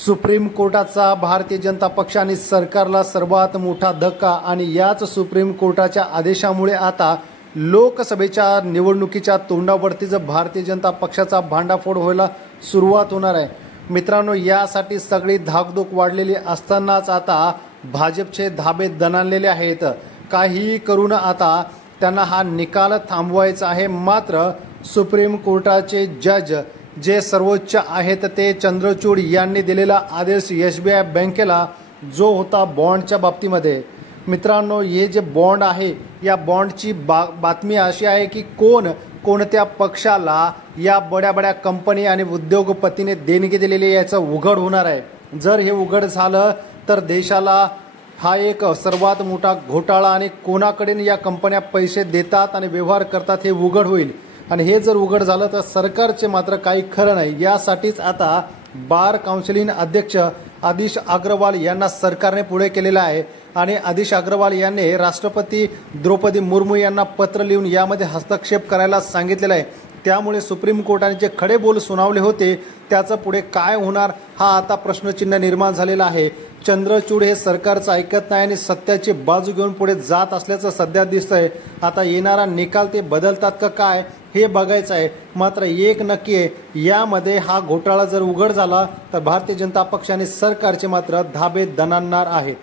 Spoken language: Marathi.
सुप्रीम कोर्टाचा भारतीय जनता पक्ष आणि सरकारला सर्वात मोठा धक्का आणि याच सुप्रीम कोर्टाच्या आदेशामुळे आता लोकसभेच्या निवडणुकीच्या तोंडावरतीच भारतीय जनता पक्षाचा भांडाफोड व्हायला सुरुवात होणार आहे। मित्रांनो, यासाठी सगळी धाकधूक वाढलेली असतानाच आता भाजपचे धाबे दणाणलेले आहेत। काही करून आता त्यांना हा निकाल थांबवायचा आहे। मात्र सुप्रीम कोर्टाचे जज जे सर्वोच्च आहेत ते चंद्रचूड यांनी दिलेला आदेश SBI बँकेला जो होता बॉन्डच्या बाबतीमध्ये, मित्रांनो हे जे बॉन्ड आहे या बॉन्डची बातमी अशी आहे की कोणत्या पक्षाला या बड्या कंपनी आणि उद्योगपतीने देणगी दिलेली याचं उघड होणार आहे। जर हे उघड झालं तर देशाला हा एक सर्वात मोठा घोटाळा आणि कोणाकडे या कंपन्या पैसे देतात आणि व्यवहार करतात हे उघड होईल। आणि हे जर उघड झालं तर सरकारचे मात्र काही खरं नाही। यासाठीच आता बार काउन्सिलिंग अध्यक्ष आदिश अग्रवाल यांना सरकारने पुढे केलेला आहे आणि आदिश अग्रवाल यांनी राष्ट्रपती द्रौपदी मुर्मू यांना पत्र लिहून यामध्ये हस्तक्षेप करायला सांगितलेलं आहे। त्यामुळे सुप्रीम कोर्टाने जे खडे बोल सुनावले होते त्याचं पुढे काय होणार हा आता प्रश्नचिन्ह निर्माण झालेला आहे। चंद्रचूड हे सरकारचं ऐकत नाही आणि सत्याची बाजू घेऊन पुढे जात असल्याचं सध्या दिसतंय। आता येणारा निकाल ते बदलतात का काय हे बघायचं आहे। मात्र एक नक्की आहे, यामध्ये हा घोटाळा जर उघड झाला तर भारतीय जनता पक्ष आणि सरकारचे मात्र धाबे दणाणणार आहेत।